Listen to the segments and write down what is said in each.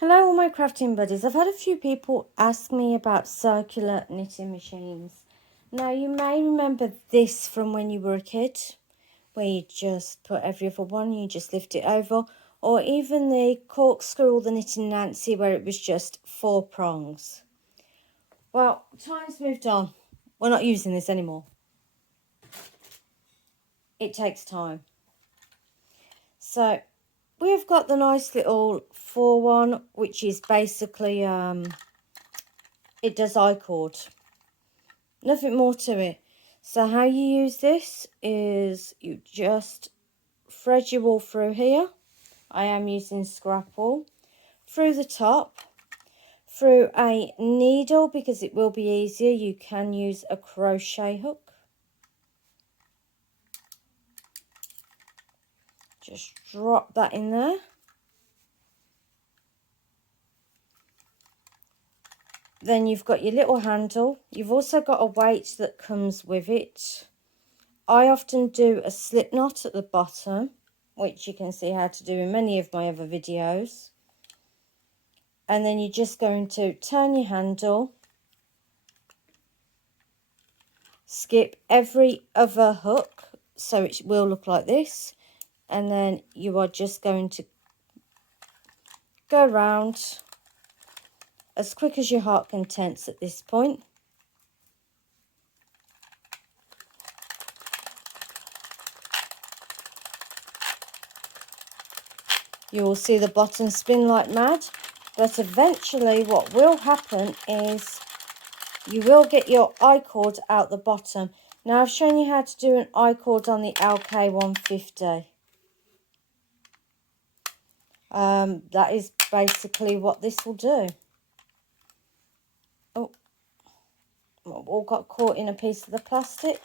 Hello all my crafting buddies. I've had a few people ask me about circular knitting machines. Now you may remember this from when you were a kid, where you just put every other one, you just lift it over, or even the corkscrew or the knitting Nancy where it was just 4 prongs. Well, time's moved on. We're not using this anymore. It takes time. So we've got the nice little 4 one, which is basically it does I-cord. Nothing more to it. So how you use this is you just thread your wool through here. I am using scrap wool. Through the top. Through a needle, because it will be easier, you can use a crochet hook. Just drop that in there. Then you've got your little handle. You've also got a weight that comes with it. I often do a slip knot at the bottom, which you can see how to do in many of my other videos. And then you're just going to turn your handle, skip every other hook, so it will look like this. And then you are just going to go round as quick as your heart contents at this point. You will see the bottom spin like mad, but eventually what will happen is you will get your I-cord out the bottom. Now I've shown you how to do an I-cord on the LK150. That is basically what this will do. Oh, all got caught in a piece of the plastic.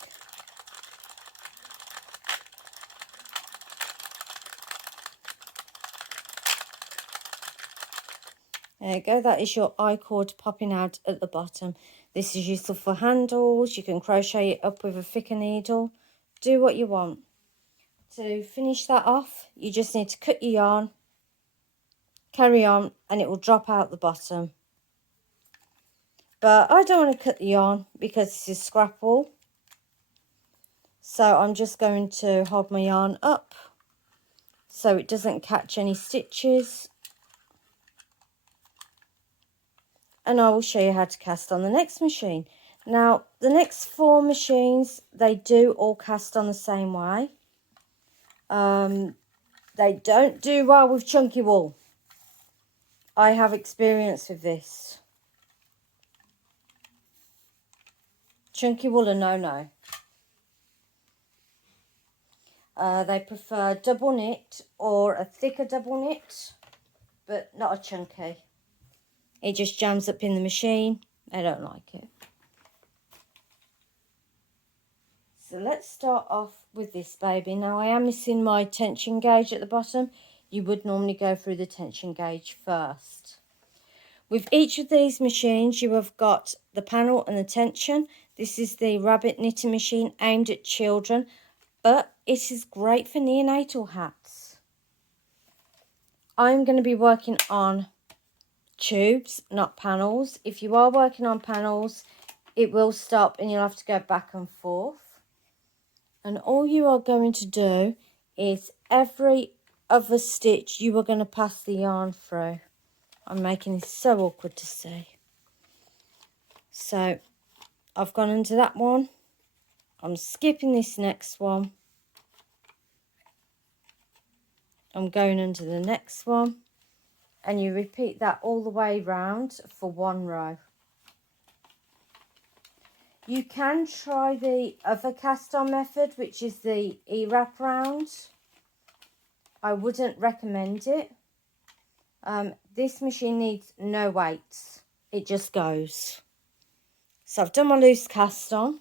There you go, that is your I-cord popping out at the bottom. This is useful for handles. You can crochet it up with a thicker needle. Do what you want. To finish that off, you just need to cut your yarn, carry on, and it will drop out the bottom. But I don't want to cut the yarn because this is scrap wool. So I'm just going to hold my yarn up so it doesn't catch any stitches. And I will show you how to cast on the next machine. Now, the next 4 machines, they do all cast on the same way. They don't do well with chunky wool. I have experience with this. Chunky wool are no-no. They prefer double knit or a thicker double knit, but not a chunky. It just jams up in the machine. I don't like it. So let's start off with this baby. Now I am missing my tension gauge at the bottom. You would normally go through the tension gauge first. With each of these machines you have got the panel and the tension. This is the rabbit knitting machine aimed at children, but it is great for neonatal hats. I'm going to be working on tubes, not panels. If you are working on panels, it will stop and you'll have to go back and forth. And all you are going to do is every other stitch you are going to pass the yarn through. I'm making this so awkward to see. So I've gone into that one. I'm skipping this next one. I'm going into the next one. And you repeat that all the way round for 1 row. You can try the other cast on method, which is the E-wrap round. I wouldn't recommend it. This machine needs no weights. It just goes. So I've done my loose cast on.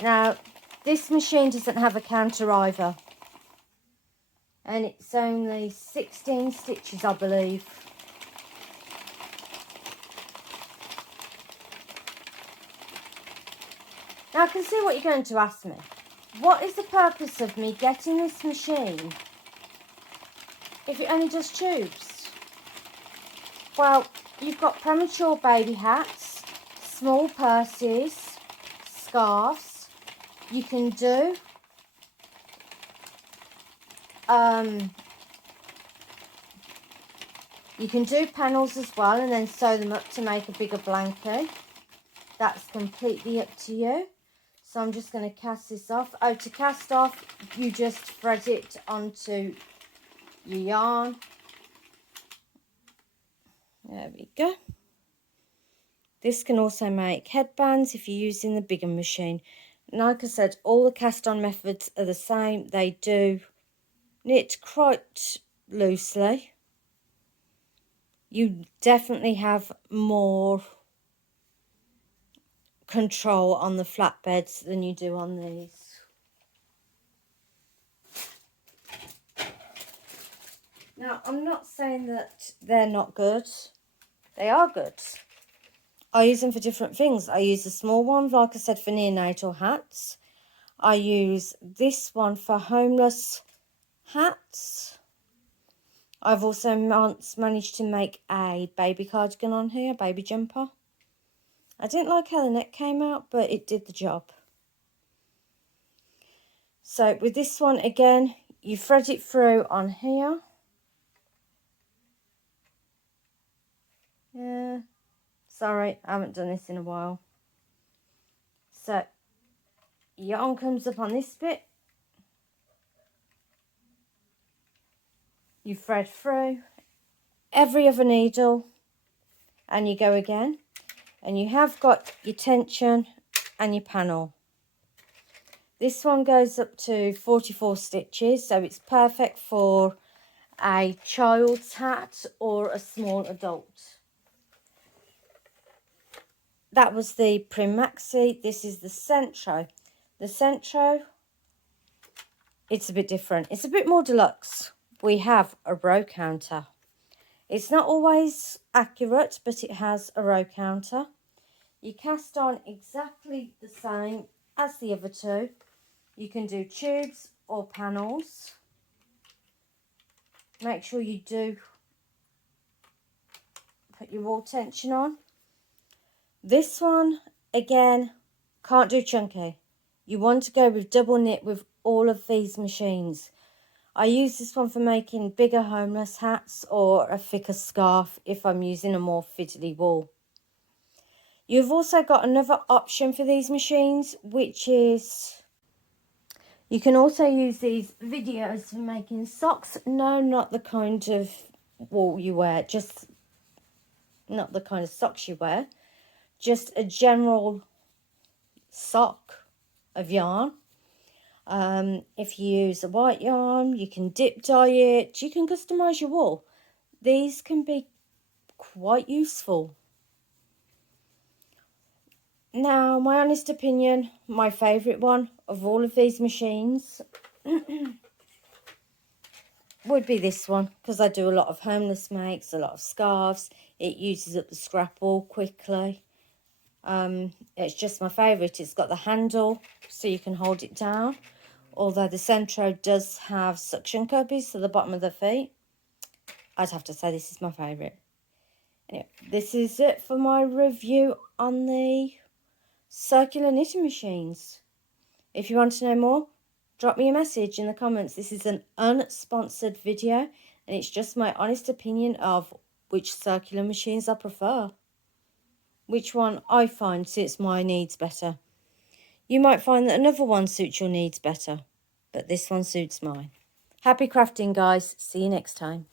Now, this machine doesn't have a counter either. And it's only 16 stitches, I believe. Now I can see what you're going to ask me. What is the purpose of me getting this machine if it only does tubes? Well, you've got premature baby hats, small purses, scarves. You can do panels as well and then sew them up to make a bigger blanket. That's completely up to you. So I'm just going to cast this off. Oh, to cast off, you just thread it onto your yarn. There we go. This can also make headbands if you're using the bigger machine. And like I said, all the cast on methods are the same. They do knit quite loosely. You definitely have more control on the flatbeds than you do on these. Now, I'm not saying that they're not good. They are good. I use them for different things. I use the small one, like I said, for neonatal hats. I use this one for homeless hats. I've also once managed to make a baby cardigan on here, baby jumper. I didn't like how the neck came out, but it did the job. So with this one, again, you thread it through on here. Yeah, sorry, I haven't done this in a while. So yarn comes up on this bit. You thread through every other needle and you go again. And you have got your tension and your panel. This one goes up to 44 stitches, so it's perfect for a child's hat or a small adult. That was the Prim Maxi. This is the Centro. The Centro, it's a bit different. It's a bit more deluxe. We have a row counter. It's not always accurate, but it has a row counter. You cast on exactly the same as the other two. You can do tubes or panels. Make sure you do put your wall tension on. This one, again, can't do chunky. You want to go with double knit with all of these machines. I use this one for making bigger homeless hats or a thicker scarf if I'm using a more fiddly wool. You've also got another option for these machines, which is you can also use these videos for making socks. No, not the kind of wool you wear, just not the kind of socks you wear. Just a general sock of yarn. If you use a white yarn, you can dip dye it. You can customise your wool. These can be quite useful. Now, my honest opinion, my favourite one of all of these machines would be this one, because I do a lot of homeless makes, a lot of scarves. It uses up the scrap wool quickly. It's just my favourite. It's got the handle so you can hold it down, although the Centro does have suction cubbies to the bottom of the feet. I'd have to say this is my favourite. Anyway, this is it for my review on the circular knitting machines. If you want to know more, drop me a message in the comments. This is an unsponsored video and it's just my honest opinion of which circular machines I prefer, which one I find suits my needs better. You might find that another one suits your needs better, but this one suits mine. Happy crafting, guys. See you next time.